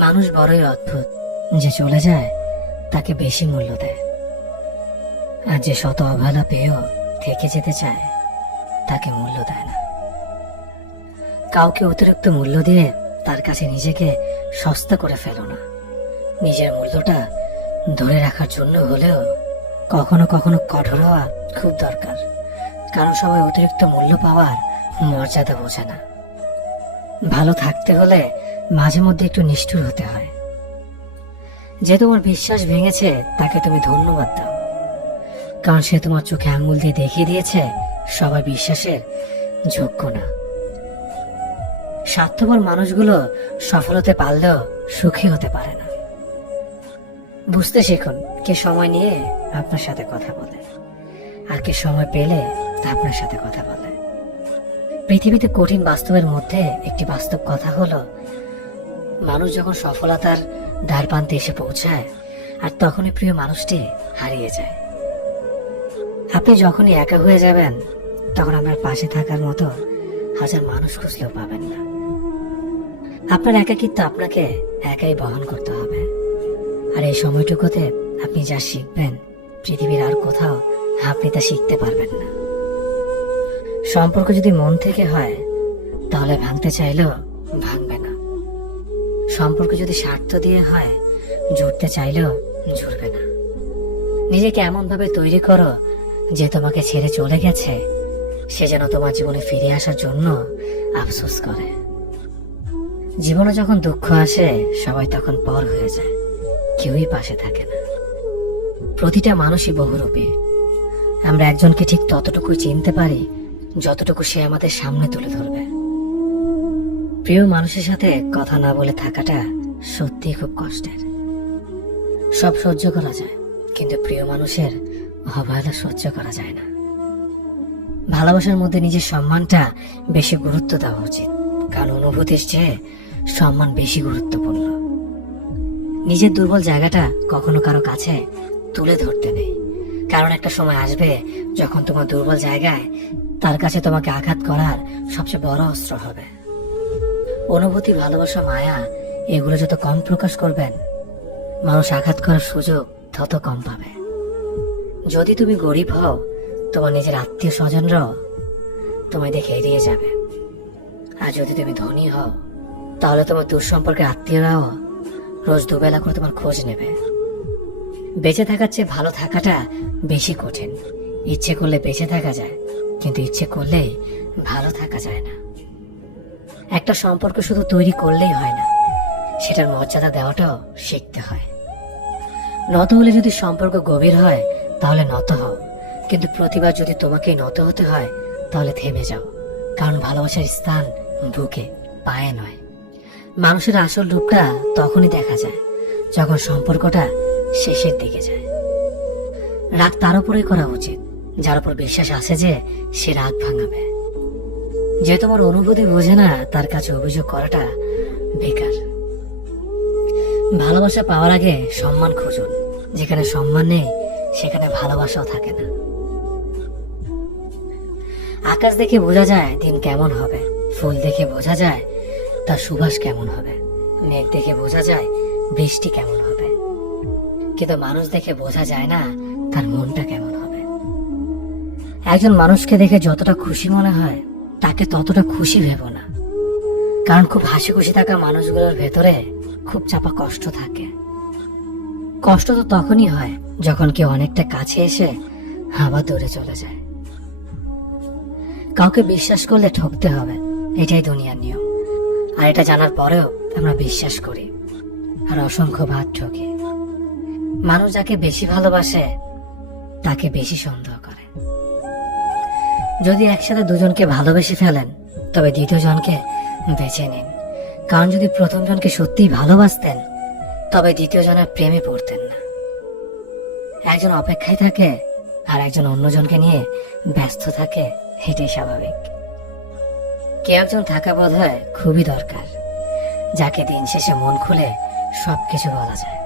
মানুষ বড়ই অদ্ভুত, যে চলে যায় তাকে বেশি মূল্য দেয়, আর যে শত অবহেলা পেয়েও থেকে যেতে চায় তাকে মূল্য দেয় না। কাউকে অতিরিক্ত মূল্য দিয়ে তার কাছে নিজেকে সস্তা করে ফেলো না। নিজের মূল্যটা ধরে রাখার জন্য হলেও কখনো কখনো কঠোর হওয়া খুব দরকার, কারণ সবাই অতিরিক্ত মূল্য পাওয়ার মর্যাদা বোঝে না। ভালো থাকতে হলে মাঝে মধ্যে একটু নিষ্ঠুর হতে হয়। যে তোমার বিশ্বাস ভেঙেছে তাকে তুমি ধন্যবাদ দাও, কারণ সে তোমার চোখে আঙুল দিয়ে দেখিয়ে দিয়েছে সবাই বিশ্বাসের যোগ্য না। স্বার্থপর মানুষগুলো সফল হতে পারলেও সুখী হতে পারে না। বুঝতে শিখুন কে সময় নিয়ে আপনার সাথে কথা বলে, আর কে সময় পেলে আপনার সাথে কথা বলে। পৃথিবীতে কঠিন বাস্তবের মধ্যে একটি বাস্তব কথা হলো, মানুষ যখন সফলতার দ্বার প্রান্তে এসে পৌঁছায় আর তখনই প্রিয় মানুষটি হারিয়ে যায়। আপনি যখনই একা হয়ে যাবেন তখন আপনার পাশে থাকার মতো হাজার মানুষ খুঁজলেও পাবেন না। আপনার একাকিত্ব আপনাকে একাই বহন করতে হবে, আর এই সময়টুকুতে আপনি যা শিখবেন পৃথিবীর আর কোথাও আপনি তা শিখতে পারবেন না। সম্পর্ক যদি মন থেকে হয় তাহলে ভাঙতে চাইলেও ভাঙবে না। সম্পর্ক যদি স্বার্থ দিয়ে হয় জুড়তে চাইলেও জুড়বে না। নিজেকে এমন ভাবে তৈরি করো যে তোমাকে ছেড়ে চলে গেছে সে যেন তোমার জীবনে ফিরে আসার জন্য আফসোস করে। জীবনে যখন দুঃখ আসে সবাই তখন পর হয়ে যায়, কেউই পাশে থাকে না। প্রতিটা মানুষই বহুরূপী। আমরা একজনকে ঠিক ততটুকুই চিনতে পারি যতটুকু সে আমাদের সামনে তুলে ধরবে। প্রিয় মানুষের সাথে কথা না বলে থাকাটা সত্যি খুব কষ্টের। সব সহ্য করা যায়, কিন্তু প্রিয় মানুষের অবহেলা সহ্য করা যায় না। ভালোবাসার মধ্যে নিজের সম্মানটা বেশি গুরুত্ব দেওয়া উচিত, কারণ অনুভূতির চেয়ে সম্মান বেশি গুরুত্বপূর্ণ। নিজের দুর্বল জায়গাটা কখনো কারো কাছে তুলে ধরতে নেই, কারণ একটা সময় আসবে যখন তোমার দুর্বল জায়গায় তার কাছে তোমাকে আঘাত করার সবচেয়ে বড় অস্ত্র হবে। অনুভূতি, ভালোবাসা, মায়া এগুলো যত কম প্রকাশ করবেন মানুষ আঘাত করার সুযোগ তত কম পাবে। যদি তুমি গরিব হও তোমার নিজের আত্মীয় স্বজনরাও তোমায় দেখে এড়িয়ে যাবে, আর যদি তুমি ধনী হও তাহলে তোমার দূর সম্পর্কের আত্মীয়রাও রোজ দুবেলা করে তোমার খোঁজ নেবে। বেঁচে থাকার চেয়ে ভালো থাকাটা বেশি কঠিন। ইচ্ছে করলে বেঁচে থাকা যায়, কিন্তু ইচ্ছে করলেই ভালো থাকা যায় না। একটা সম্পর্ক শুধু তৈরি করলেই হয় না, সেটার মর্যাদা দেওয়াটাও শিখতে হয়। নত হলে যদি সম্পর্ক গভীর হয় তাহলে নত হও, কিন্তু প্রতিবার যদি তোমাকেই নত হতে হয় তাহলে থেমে যাও, কারণ ভালোবাসার স্থান বুকে, পায়ে নয়। মানুষের আসল রূপটা তখনই দেখা যায় যখন সম্পর্কটা শেষের দিকে যায়। রাগ তার উপরেই করা উচিত যার উপর বিশ্বাস আছে যে সে রাগ ভাঙাবে। যে তোমার অনুভূতি বোঝে না তার কাছে অভিযোগ করাটা বেকার। ভালোবাসা পাওয়ার আগে সম্মান খুঁজুন। যেখানে সম্মান নেই সেখানে ভালোবাসাও থাকে না। আকাশ দেখে বোঝা যায় দিন কেমন হবে, ফুল দেখে বোঝা যায় তার সুবাস কেমন হবে, মেঘ দেখে বোঝা যায় বৃষ্টি কেমন হবে, কিন্তু মানুষ দেখে বোঝা যায় না তার মনটা কেমন হবে। একজন মানুষকে দেখে যতটা খুশি মনে হয় তাকে ততটা খুশি ভেবো না, কারণ খুব হাসি খুশি থাকা মানুষগুলোর ভেতরে খুব চাপা কষ্ট থাকে। কষ্ট তো তখনই হয় যখন কেউ অনেকটা কাছে এসে আবার দূরে চলে যায়। কাউকে বিশ্বাস করলে ঠকতে হবে, এটাই দুনিয়ার নিয়ম। আর এটা জানার পরেও আমরা বিশ্বাস করি আর অসংখ্য বার ঠকি। মানুষ যাকে বেশি ভালোবাসে তাকে বেশি সন্দেহ করে। যদি একসাথে দুজনকে ভালোবেসে ফেলেন তবে দ্বিতীয় জনকে বেছে নিন, কারণ যদি প্রথম জনকে সত্যিই ভালোবাসতেন তবে দ্বিতীয় জনের প্রেমে পড়তেন না। একজন অপেক্ষায় থাকে আর একজন অন্যজনকে নিয়ে ব্যস্ত থাকে, এটাই স্বাভাবিক। কেউ একজন থাকা বোধ হয় খুবই দরকার, যাকে দিন শেষে মন খুলে সবকিছু বলা যায়।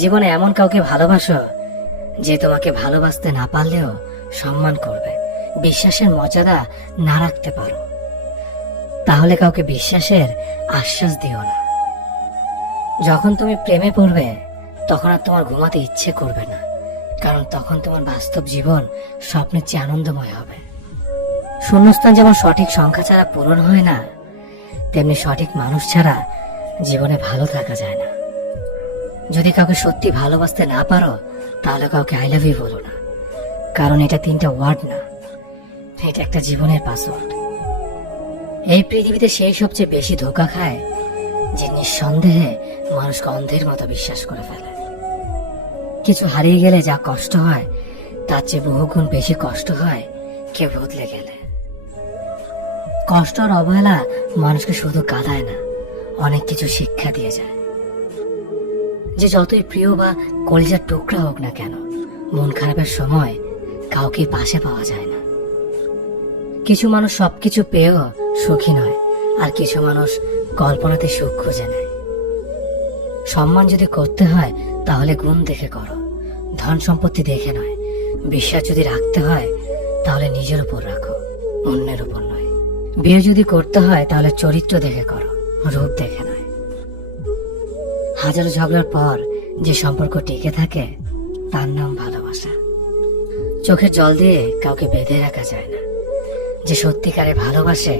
জীবনে এমন কাউকে ভালোবাসো যে তোমাকে ভালোবাসতে না পারলেও সম্মান করবে, বিশ্বাসের মর্যাদা না রাখতে পারো তাহলে কাউকে বিশ্বাসের আশ্বাস দিও না, যখন তুমি প্রেমে পড়বে তখন আর তোমার ঘুমাতে ইচ্ছে করবে না, কারণ তখন তোমার বাস্তব জীবন স্বপ্নের চেয়ে আনন্দময় হবে। শূন্যস্থান যেমন সঠিক সংখ্যা ছাড়া পূরণ হয় না, তেমনি সঠিক মানুষ ছাড়া জীবনে ভালো থাকা যায় না। যদি কাউকে সত্যি ভালোবাসতে না পারো, তাহলে কাউকে আই লাভ ইউ বলো না, কারণ এটা 3টা ওয়ার্ড না, এটা একটা জীবনের পাসওয়ার্ড। এই পৃথিবীতে সেই সবচেয়ে বেশি ধোঁকা খায় যে নিঃসন্দেহে মানুষকে অন্ধের মতো বিশ্বাস করে ফেলে। কিছু হারিয়ে গেলে যা কষ্ট হয় তার চেয়ে বহুগুণ বেশি কষ্ট হয় কেউ বদলে গেলে। কষ্ট আর অবহেলা মানুষকে শুধু কাঁদায় না, অনেক কিছু শিক্ষা দিয়ে যায়। যে যতই প্রিয় বা কলিজার টুকরা হোক না কেন, মন খারাপের সময় কাউকে পাশে পাওয়া যায় না। কিছু মানুষ সবকিছু পেয়েও সুখী নয়, আর কিছু মানুষ কল্পনাতে সুখ খুঁজে নেয়। সম্মান যদি করতে হয় তাহলে গুণ দেখে করো, ধন সম্পত্তি দেখে নয়। বিশ্বাস যদি রাখতে হয় তাহলে নিজের উপর রাখো, অন্যের উপর নয়। বিয়ে যদি করতে হয় তাহলে চরিত্র দেখে করো, রূপ দেখে নয়। হাজারো ঝগড়ার পর যে সম্পর্ক টিকে থাকে তার নাম ভালোবাসা। চোখের জল দিয়ে কাউকে বেঁধে রাখা যায় না। যে সত্যিকারে ভালোবাসে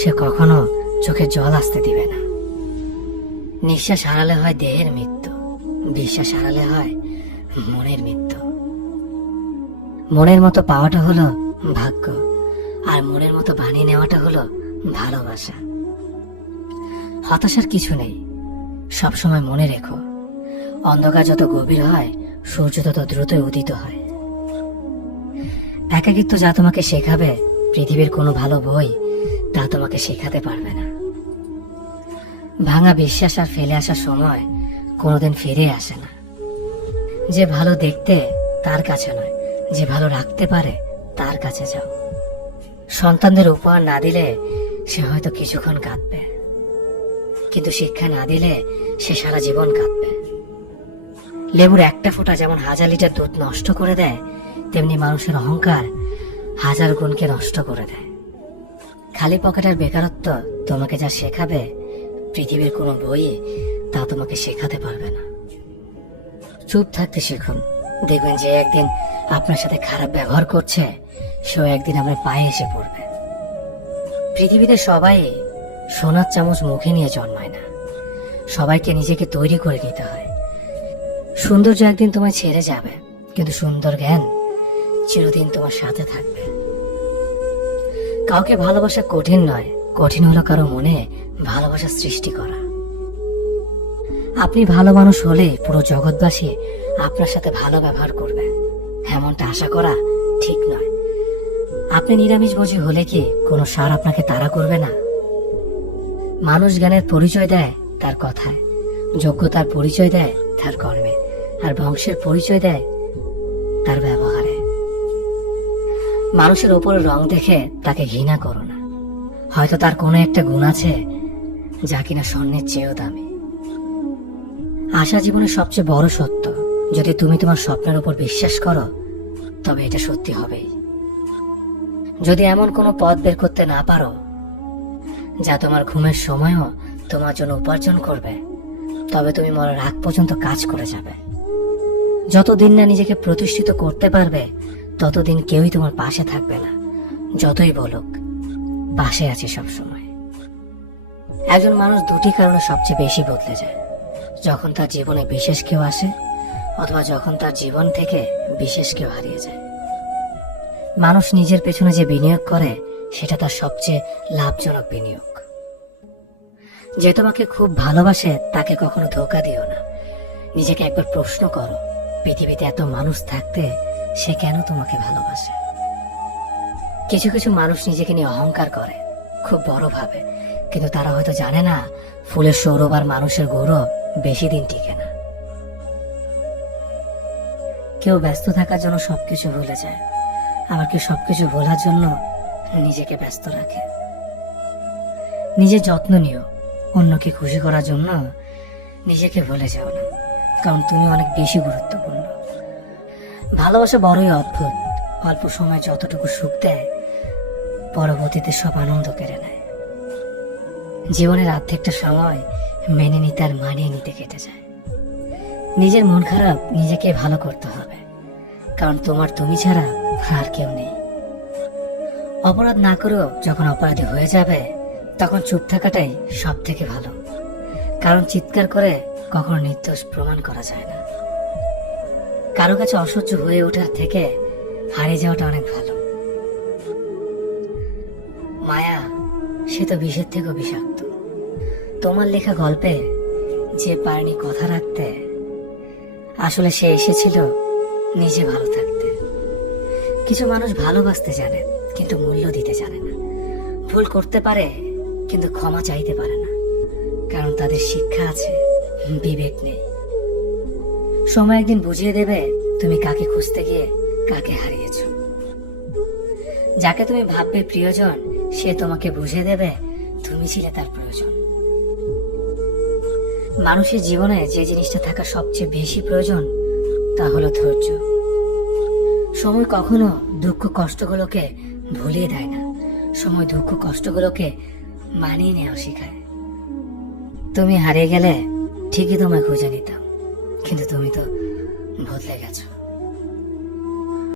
সে কখনো চোখে জল আসতে দিবে না। নিঃশ্বাস হারালে হয় দেহের মৃত্যু, বিশ্বাস হারালে হয় মনের মৃত্যু। মনের মতো পাওয়াটা হলো ভাগ্য, আর মনের মতো বানিয়ে নেওয়াটা হলো ভালোবাসা। হতাশার কিছু নেই, সবসময় মনে রেখো, অন্ধকার যত গভীর হয় সূর্য তত দ্রুত উদিত হয়। একাকিত্ব যা তোমাকে শেখাবে পৃথিবীর কোনো ভালো বই তা তোমাকে শেখাতে পারবে না। ভাঙা বিশ্বাস আর ফেলে আসার সময় কোনোদিন ফিরে আসে না। যে ভালো দেখতে তার কাছে নয়, যে ভালো রাখতে পারে তার কাছে যাও। সন্তানদের উপহার না দিলে সে হয়তো কিছুক্ষণ কাঁদবে, কিন্তু শিক্ষা না দিলে সে সারা জীবন কাঁদবে। লেবুর একটা ফোঁটা যেমন 1000 লিটার দুধ নষ্ট করে দেয়, তেমনি মানুষের অহংকার 1000 গুণকে নষ্ট করে দেয়। খালি পকেটের বেকারত্ব তোমাকে যা শেখাবে পৃথিবীর কোনো বই তা তোমাকে শেখাতে পারবে না। চুপ থাকতে শিখুন, দেখবেন যে একদিন আপনার সাথে খারাপ ব্যবহার করছে সেও একদিন আপনার পায়ে এসে পড়বে। পৃথিবীতে সবাই সোনার চামচ মুখে নিয়ে জন্মায় না, সবাইকে নিজেকে তৈরি করে নিতে হয়। সৌন্দর্য একদিন তোমায় ছেড়ে যাবে, কিন্তু সুন্দর জ্ঞান চিরদিন তোমার সাথে থাকবে। কাউকে ভালোবাসা কঠিন নয়, কঠিন হলো কারো মনে ভালোবাসা সৃষ্টি করা। আপনি ভালো মানুষ হলে পুরো জগৎবাসী আপনার সাথে ভালো ব্যবহার করবে, এমনটা আশা করা ঠিক নয়। আপনি নিরামিষভোজী হলে কি কোনো সার আপনাকে তাড়া করবে না? মানুষ জ্ঞানের পরিচয় দেয় তার কথায়, যোগ্যতার পরিচয় দেয় তার কর্মে, আর বংশের পরিচয় দেয় তার ব্যবহারে। মানুষের ওপর রং দেখে তাকে ঘৃণা করো না, হয়তো তার কোনো একটা গুণ আছে যা কিনা স্বর্ণের চেয়েও দামি। আশা জীবনের সবচেয়ে বড় সত্য। যদি তুমি তোমার স্বপ্নের উপর বিশ্বাস করো তবে এটা সত্যি হবেই। যদি এমন কোনো পথ বের করতে না পারো যা তোমার ঘুমের সময়ও তোমার জন্য উপার্জন করবে, তবে তুমি মরার আগ পর্যন্ত কাজ করে যাবে। যতদিন না নিজেকে প্রতিষ্ঠিত করতে পারবে ততদিন কেউই তোমার পাশে থাকবে না, যতই বলুক পাশে আছি সবসময়। একজন মানুষ দুটি কারণে সবচেয়ে বেশি বদলে যায়: যখন তার জীবনে বিশেষ কেউ আসে, অথবা যখন তার জীবন থেকে বিশেষ কেউ হারিয়ে যায়। মানুষ নিজের পেছনে যে বিনিয়োগ করে সেটা তার সবচেয়ে লাভজনক বিনিয়োগ। যে তোমাকে খুব ভালোবাসে তাকে কখনো ধোঁকা দিও না। নিজেকে একবার প্রশ্ন করো, পৃথিবীতে এত মানুষ থাকতে সে কেন তোমাকে ভালোবাসে? কিছু কিছু মানুষ নিজেকে নিয়ে অহংকার করে, খুব বড় ভাবে, কিন্তু তারা হয়তো জানে না ফুলের সৌরভ আর মানুষের গৌরব বেশি দিন টিকে না। কেউ ব্যস্ত থাকার জন্য সবকিছু ভুলে যায়, আবার কেউ সবকিছু ভোলার জন্য নিজেকে ব্যস্ত রাখে। নিজের যত্ন নিও, অন্যকে খুশি করার জন্য নিজেকে ভুলে যাও না, কারণ তুমি অনেক বেশি গুরুত্বপূর্ণ। ভালোবাসা বড়ই অদ্ভুত, অল্প সময় যতটুকু সুখ দেয় পরবর্তীতে সব আনন্দ কেড়ে নেয়। জীবনের অর্ধেকটা সময় মেনে নিতে আর মানিয়ে নিতে কেটে যায়। নিজের মন খারাপ নিজেকে ভালো করতে হবে, কারণ তোমার তুমি ছাড়া আর কেউ নেই। অপরাধ না করেও যখন অপরাধী হয়ে যাবে, তখন চুপ থাকাটাই সব থেকে ভালো, কারণ চিৎকার করে কখনো নির্দোষ প্রমাণ করা যায় না। কারো কাছে অসহ্য হয়ে ওঠার থেকে হারিয়ে যাওয়াটা অনেক ভালো। মায়া সে তো বিষের থেকেও বিষাক্ত। তোমার লেখা গল্পে যে পারেনি কথা রাখতে, আসলে সে এসেছিল নিজে ভালো থাকতে। কিছু মানুষ ভালোবাসতে জানে কিন্তু মূল্য দিতে জানে না। ভুল করতে পারে কিন্তু ক্ষমা চাইতে পারে না, কারণ তাদের শিক্ষা আছে, বিবেক নেই। সময় একদিন বুঝিয়ে দেবে তুমি কাকে খুঁজতে গিয়ে কাকে হারিয়েছ। যাকে তুমি ভাববে প্রিয়জন, সে তোমাকে বুঝিয়ে দেবে তুমি ছিলে তার প্রয়োজন। মানুষের জীবনে যে জিনিসটা থাকা সবচেয়ে বেশি প্রয়োজন তা হলো ধৈর্য। সময় কখনো দুঃখ কষ্টগুলোকে ভুলিয়ে দেয় না, সময় দুঃখ কষ্টগুলোকে মানিয়ে নেওয়া শেখায়। তুমি হারিয়ে গেলে ঠিকই তোমায় খুঁজে নিতাম, কিন্তু তুমি তো বদলে গেছো।